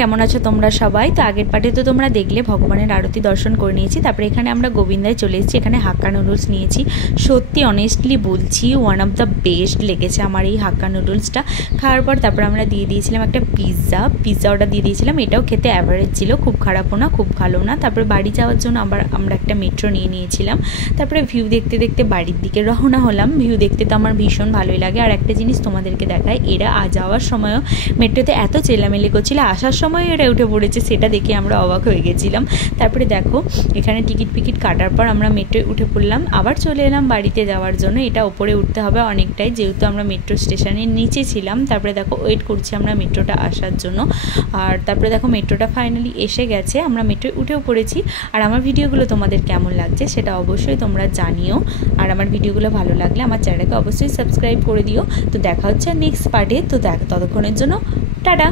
কেমন আছো তোমরা সবাই? তো আগের পার্টে তো তোমরা দেখলে ভগবানের আরতি দর্শন করে নিয়েছি। তারপরে এখানে আমরা গোবিন্দায় চলে এসেছি। এখানে হাক্কা নুডলস নিয়েছি। সত্যি অনেস্টলি বলছি, ওয়ান অফ দ্য বেস্ট লেগেছে আমার এই হাক্কা নুডলসটা খাওয়ার পর। তারপর আমরা দিয়ে দিয়েছিলাম একটা পিৎজা অর্ডার দিয়ে দিয়েছিলাম। এটাও খেতে অ্যাভারেজ ছিল, খুব খারাপও না খুব ভালো না। তারপরে বাড়ি যাওয়ার জন্য আমরা একটা মেট্রো নিয়ে নিয়েছিলাম। তারপরে ভিউ দেখতে দেখতে বাড়ির দিকে রওনা হলাম। ভিউ দেখতে তো আমার ভীষণ ভালোই লাগে। আর একটা জিনিস তোমাদেরকে দেখায়, এরা যাওয়ার সময়ও মেট্রোতে এত চেলামেলি করছিল, আসার সময় এরা উঠে পড়েছে, সেটা দেখে আমরা অবাক হয়ে গেছিলাম। তারপরে দেখো এখানে টিকিট কাটার পর আমরা মেট্রোয় উঠে পড়লাম। আবার চলে এলাম বাড়িতে যাওয়ার জন্য। এটা ওপরে উঠতে হবে অনেকটাই, যেহেতু আমরা মেট্রো স্টেশনের নিচে ছিলাম। তারপরে দেখো ওয়েট করছি আমরা মেট্রোটা আসার জন্য। আর তারপরে দেখো মেট্রোটা ফাইনালি এসে গেছে, আমরা মেট্রোয় উঠেও পড়েছি। আর আমার ভিডিওগুলো তোমাদের কেমন লাগছে সেটা অবশ্যই তোমরা জানিও। আর আমার ভিডিওগুলো ভালো লাগলে আমার চ্যানেলকে অবশ্যই সাবস্ক্রাইব করে দিও। তো দেখা হচ্ছে নেক্সট পার্টে। তো ততক্ষণের জন্য টাটা।